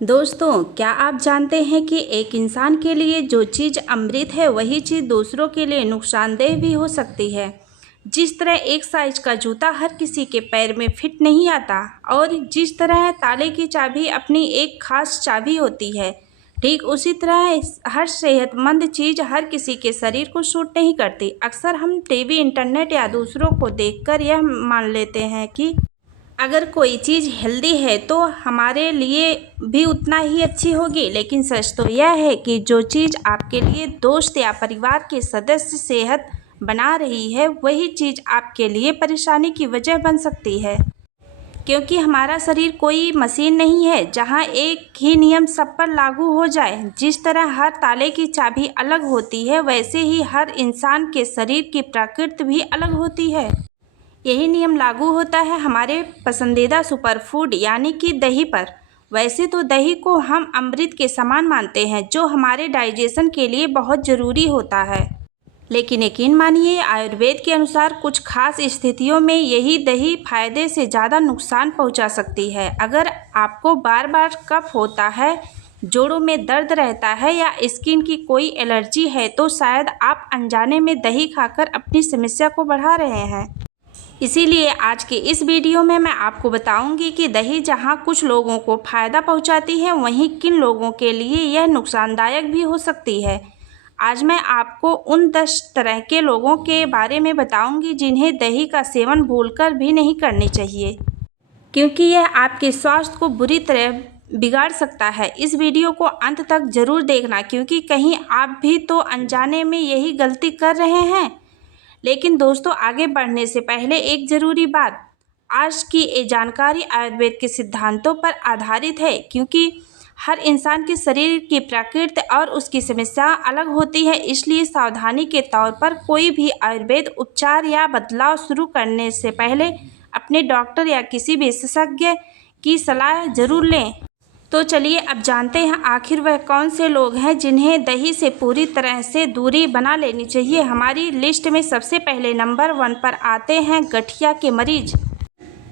दोस्तों, क्या आप जानते हैं कि एक इंसान के लिए जो चीज़ अमृत है वही चीज़ दूसरों के लिए नुकसानदेह भी हो सकती है। जिस तरह एक साइज का जूता हर किसी के पैर में फिट नहीं आता और जिस तरह ताले की चाबी अपनी एक खास चाबी होती है, ठीक उसी तरह हर सेहतमंद चीज़ हर किसी के शरीर को सूट नहीं करती। अक्सर हम टीवी, इंटरनेट या दूसरों को देखकर यह मान लेते हैं कि अगर कोई चीज़ हेल्दी है तो हमारे लिए भी उतना ही अच्छी होगी, लेकिन सच तो यह है कि जो चीज़ आपके लिए दोस्त या परिवार के सदस्य सेहत बना रही है वही चीज़ आपके लिए परेशानी की वजह बन सकती है। क्योंकि हमारा शरीर कोई मशीन नहीं है जहां एक ही नियम सब पर लागू हो जाए। जिस तरह हर ताले की चाबी अलग होती है, वैसे ही हर इंसान के शरीर की प्रकृति भी अलग होती है। यही नियम लागू होता है हमारे पसंदीदा सुपरफूड यानी कि दही पर। वैसे तो दही को हम अमृत के समान मानते हैं, जो हमारे डाइजेशन के लिए बहुत ज़रूरी होता है। लेकिन यकीन मानिए, आयुर्वेद के अनुसार कुछ खास स्थितियों में यही दही फायदे से ज़्यादा नुकसान पहुंचा सकती है। अगर आपको बार बार कफ होता है, जोड़ों में दर्द रहता है या स्किन की कोई एलर्जी है, तो शायद आप अनजाने में दही खाकर अपनी समस्या को बढ़ा रहे हैं। इसीलिए आज के इस वीडियो में मैं आपको बताऊंगी कि दही जहां कुछ लोगों को फ़ायदा पहुंचाती है, वहीं किन लोगों के लिए यह नुकसानदायक भी हो सकती है। आज मैं आपको उन 10 तरह के लोगों के बारे में बताऊंगी जिन्हें दही का सेवन भूलकर भी नहीं करनी चाहिए, क्योंकि यह आपके स्वास्थ्य को बुरी तरह बिगाड़ सकता है। इस वीडियो को अंत तक ज़रूर देखना, क्योंकि कहीं आप भी तो अनजाने में यही गलती कर रहे हैं। लेकिन दोस्तों, आगे बढ़ने से पहले एक ज़रूरी बात। आज की ये जानकारी आयुर्वेद के सिद्धांतों पर आधारित है, क्योंकि हर इंसान के शरीर की प्रकृति और उसकी समस्या अलग होती है। इसलिए सावधानी के तौर पर कोई भी आयुर्वेद उपचार या बदलाव शुरू करने से पहले अपने डॉक्टर या किसी विशेषज्ञ की सलाह ज़रूर लें। तो चलिए अब जानते हैं आखिर वह कौन से लोग हैं जिन्हें दही से पूरी तरह से दूरी बना लेनी चाहिए। हमारी लिस्ट में सबसे पहले नंबर 1 पर आते हैं गठिया के मरीज।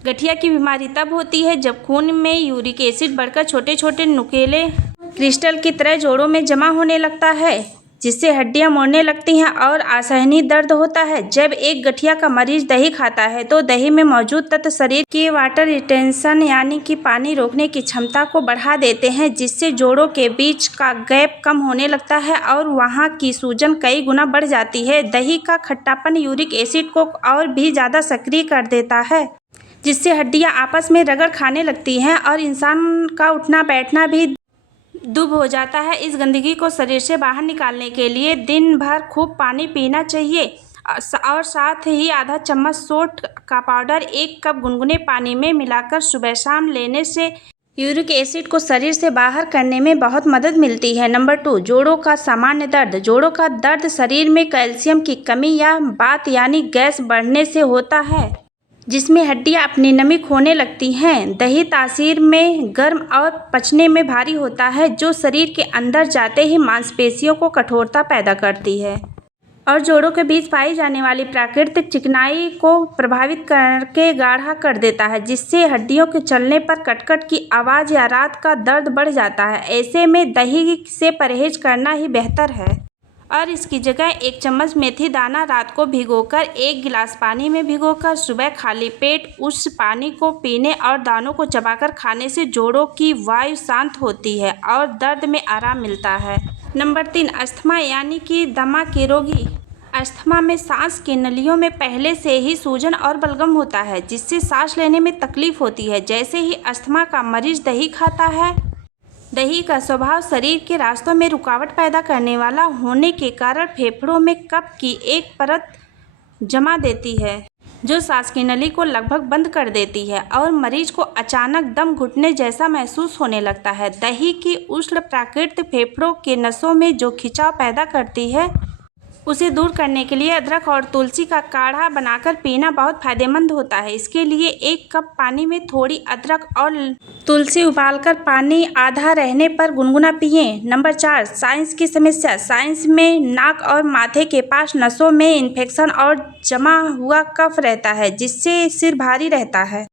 गठिया की बीमारी तब होती है जब खून में यूरिक एसिड बढ़कर छोटे छोटे नुकीले क्रिस्टल की तरह जोड़ों में जमा होने लगता है, जिससे हड्डियां मुड़ने लगती हैं और असहनीय दर्द होता है। जब एक गठिया का मरीज दही खाता है तो दही में मौजूद तत्व शरीर की वाटर रिटेंशन यानी कि पानी रोकने की क्षमता को बढ़ा देते हैं, जिससे जोड़ों के बीच का गैप कम होने लगता है और वहां की सूजन कई गुना बढ़ जाती है। दही का खट्टापन यूरिक एसिड को और भी ज़्यादा सक्रिय कर देता है, जिससे हड्डियां आपस में रगड़ खाने लगती हैं और इंसान का उठना बैठना भी दुब हो जाता है। इस गंदगी को शरीर से बाहर निकालने के लिए दिन भर खूब पानी पीना चाहिए और साथ ही आधा चम्मच सोंठ का पाउडर 1 कप गुनगुने पानी में मिलाकर सुबह शाम लेने से यूरिक एसिड को शरीर से बाहर करने में बहुत मदद मिलती है। नंबर 2, जोड़ों का सामान्य दर्द। जोड़ों का दर्द शरीर में कैल्शियम की कमी या बात यानी गैस बढ़ने से होता है, जिसमें हड्डियां अपनी नमी खोने लगती हैं। दही तासीर में गर्म और पचने में भारी होता है, जो शरीर के अंदर जाते ही मांसपेशियों को कठोरता पैदा करती है और जोड़ों के बीच पाई जाने वाली प्राकृतिक चिकनाई को प्रभावित करके गाढ़ा कर देता है, जिससे हड्डियों के चलने पर कटकट की आवाज़ या रात का दर्द बढ़ जाता है। ऐसे में दही से परहेज करना ही बेहतर है और इसकी जगह 1 चम्मच मेथी दाना रात को भिगोकर 1 गिलास पानी में भिगोकर सुबह खाली पेट उस पानी को पीने और दानों को चबाकर खाने से जोड़ों की वायु शांत होती है और दर्द में आराम मिलता है। नंबर 3, अस्थमा यानी कि दमा के रोगी। अस्थमा में सांस की नलियों में पहले से ही सूजन और बलगम होता है, जिससे सांस लेने में तकलीफ होती है। जैसे ही अस्थमा का मरीज दही खाता है, दही का स्वभाव शरीर के रास्तों में रुकावट पैदा करने वाला होने के कारण फेफड़ों में कफ की एक परत जमा देती है, जो सांस की नली को लगभग बंद कर देती है और मरीज को अचानक दम घुटने जैसा महसूस होने लगता है। दही की उष्ण प्रकृति फेफड़ों के नसों में जो खिंचाव पैदा करती है, उसे दूर करने के लिए अदरक और तुलसी का काढ़ा बनाकर पीना बहुत फायदेमंद होता है। इसके लिए 1 कप पानी में थोड़ी अदरक और तुलसी उबालकर पानी आधा रहने पर गुनगुना पिएं। नंबर 4, साइंस की समस्या। साइंस में नाक और माथे के पास नसों में इन्फेक्शन और जमा हुआ कफ रहता है, जिससे सिर भारी रहता है।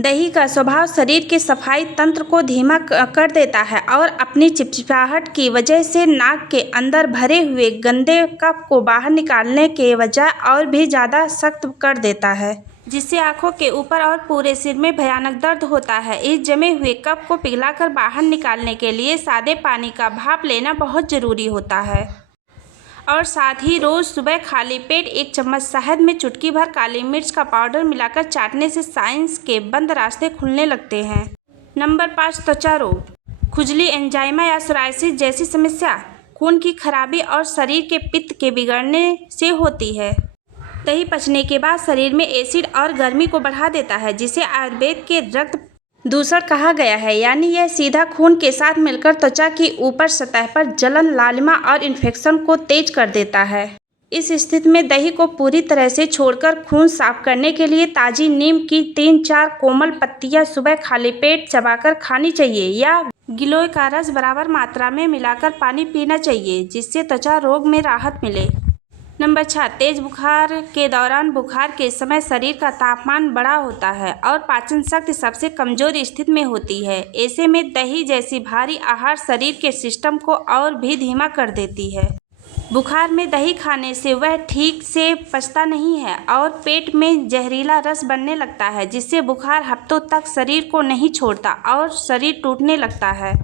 दही का स्वभाव शरीर के सफाई तंत्र को धीमा कर देता है और अपनी चिपचिपाहट की वजह से नाक के अंदर भरे हुए गंदे कफ को बाहर निकालने के बजाय और भी ज़्यादा सख्त कर देता है, जिससे आंखों के ऊपर और पूरे सिर में भयानक दर्द होता है। इस जमे हुए कफ को पिघलाकर बाहर निकालने के लिए सादे पानी का भाप लेना बहुत ज़रूरी होता है और साथ ही रोज़ सुबह खाली पेट 1 चम्मच शहद में चुटकी भर काली मिर्च का पाउडर मिलाकर चाटने से साइंस के बंद रास्ते खुलने लगते हैं। नंबर 5, त्वचा रोग, खुजली, एंजाइमा या सोराइसिस जैसी समस्या खून की खराबी और शरीर के पित्त के बिगड़ने से होती है। दही पचने के बाद शरीर में एसिड और गर्मी को बढ़ा देता है, जिसे आयुर्वेद के रक्त दूषण कहा गया है, यानी यह सीधा खून के साथ मिलकर त्वचा की ऊपर सतह पर जलन, लालिमा और इन्फेक्शन को तेज कर देता है। इस स्थिति में दही को पूरी तरह से छोड़कर खून साफ करने के लिए ताज़ी नीम की 3-4 कोमल पत्तियां सुबह खाली पेट चबाकर खानी चाहिए या गिलोय का रस बराबर मात्रा में मिलाकर पानी पीना चाहिए, जिससे त्वचा रोग में राहत मिले। नंबर 6, तेज बुखार के दौरान बुखार के समय शरीर का तापमान बड़ा होता है और पाचन शक्ति सबसे कमजोर स्थिति में होती है। ऐसे में दही जैसी भारी आहार शरीर के सिस्टम को और भी धीमा कर देती है। बुखार में दही खाने से वह ठीक से पचता नहीं है और पेट में जहरीला रस बनने लगता है, जिससे बुखार हफ्तों तक शरीर को नहीं छोड़ता और शरीर टूटने लगता है।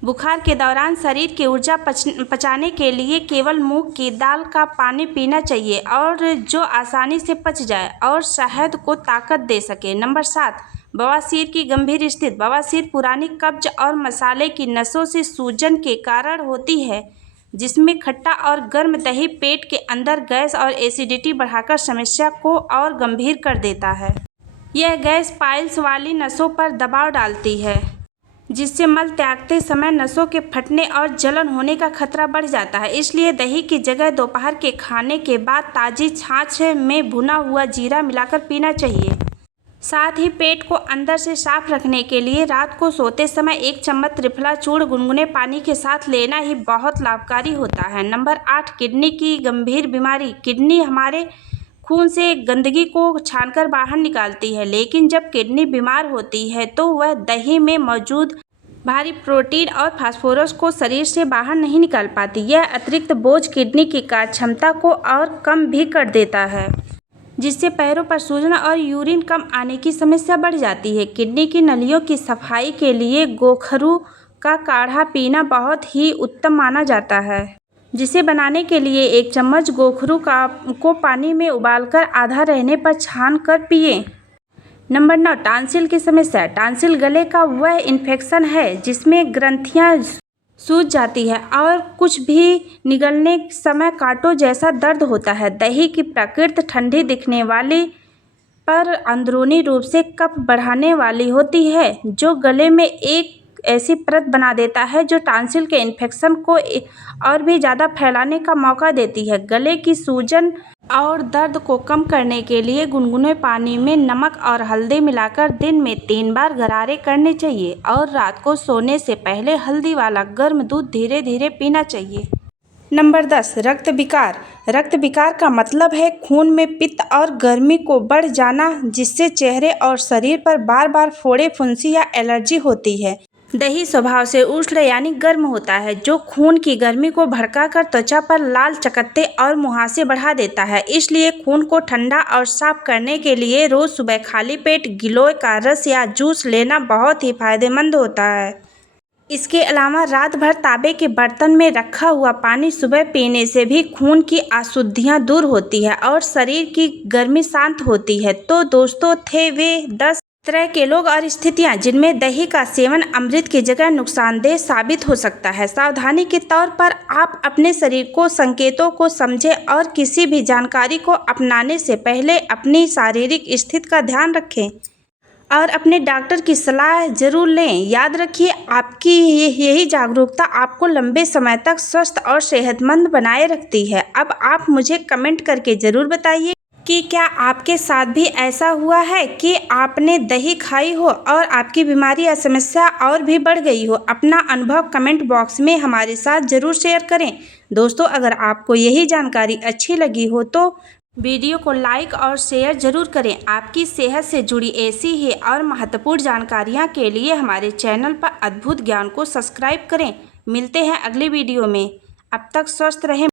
बुखार के दौरान शरीर की ऊर्जा पचाने के लिए केवल मूंग की दाल का पानी पीना चाहिए और जो आसानी से पच जाए और शहद को ताकत दे सके। नंबर 7, बवासीर की गंभीर स्थिति, बवासीर पुरानी कब्ज और मसाले की नसों से सूजन के कारण होती है, जिसमें खट्टा और गर्म दही पेट के अंदर गैस और एसिडिटी बढ़ाकर समस्या को और गंभीर कर देता है। यह गैस पाइल्स वाली नसों पर दबाव डालती है, जिससे मल त्यागते समय नसों के फटने और जलन होने का खतरा बढ़ जाता है। इसलिए दही की जगह दोपहर के खाने के बाद ताज़ी छाछ में भुना हुआ जीरा मिलाकर पीना चाहिए। साथ ही पेट को अंदर से साफ रखने के लिए रात को सोते समय 1 चम्मच त्रिफला चूर्ण गुनगुने पानी के साथ लेना ही बहुत लाभकारी होता है। नंबर 8, किडनी की गंभीर बीमारी, किडनी हमारे खून से गंदगी को छानकर बाहर निकालती है, लेकिन जब किडनी बीमार होती है तो वह दही में मौजूद भारी प्रोटीन और फास्फोरस को शरीर से बाहर नहीं निकाल पाती। यह अतिरिक्त बोझ किडनी की कार्य क्षमता को और कम भी कर देता है, जिससे पैरों पर सूजन और यूरिन कम आने की समस्या बढ़ जाती है। किडनी की नलियों की सफाई के लिए गोखरू का काढ़ा पीना बहुत ही उत्तम माना जाता है, जिसे बनाने के लिए 1 चम्मच गोखरू को पानी में उबालकर आधा रहने पर छान कर पिएं। नंबर 9, टांसिल की समस्या, टांसिल गले का वह इन्फेक्शन है जिसमें ग्रंथियां सूज जाती है और कुछ भी निगलने समय कांटों जैसा दर्द होता है। दही की प्रकृति ठंडी दिखने वाली पर अंदरूनी रूप से कफ बढ़ाने वाली होती है, जो गले में एक ऐसी परत बना देता है जो टांसिल के इन्फेक्शन को और भी ज़्यादा फैलाने का मौका देती है। गले की सूजन और दर्द को कम करने के लिए गुनगुने पानी में नमक और हल्दी मिलाकर दिन में 3 बार गरारे करने चाहिए और रात को सोने से पहले हल्दी वाला गर्म दूध धीरे धीरे पीना चाहिए। नंबर 10, रक्त विकार। रक्त विकार का मतलब है खून में पित्त और गर्मी को बढ़ जाना, जिससे चेहरे और शरीर पर बार बार फोड़े, फुंसी या एलर्जी होती है। दही स्वभाव से उष्ण यानी गर्म होता है, जो खून की गर्मी को भड़काकर त्वचा पर लाल चकत्ते और मुहासे बढ़ा देता है। इसलिए खून को ठंडा और साफ करने के लिए रोज सुबह खाली पेट गिलोय का रस या जूस लेना बहुत ही फायदेमंद होता है। इसके अलावा रात भर तांबे के बर्तन में रखा हुआ पानी सुबह पीने से भी खून की अशुद्धियां दूर होती है और शरीर की गर्मी शांत होती है। तो दोस्तों, थे वे 10 तरह के लोग और स्थितियां जिनमें दही का सेवन अमृत की जगह नुकसानदेह साबित हो सकता है। सावधानी के तौर पर आप अपने शरीर को संकेतों को समझें और किसी भी जानकारी को अपनाने से पहले अपनी शारीरिक स्थिति का ध्यान रखें और अपने डॉक्टर की सलाह जरूर लें। याद रखिए, आपकी यही जागरूकता आपको लंबे समय तक स्वस्थ और सेहतमंद बनाए रखती है। अब आप मुझे कमेंट करके ज़रूर बताइए कि क्या आपके साथ भी ऐसा हुआ है कि आपने दही खाई हो और आपकी बीमारी या समस्या और भी बढ़ गई हो। अपना अनुभव कमेंट बॉक्स में हमारे साथ ज़रूर शेयर करें। दोस्तों, अगर आपको यही जानकारी अच्छी लगी हो तो वीडियो को लाइक और शेयर ज़रूर करें। आपकी सेहत से जुड़ी ऐसी ही और महत्वपूर्ण जानकारियाँ के लिए हमारे चैनल पर अद्भुत ज्ञान को सब्सक्राइब करें। मिलते हैं अगली वीडियो में। अब तक स्वस्थ रहें।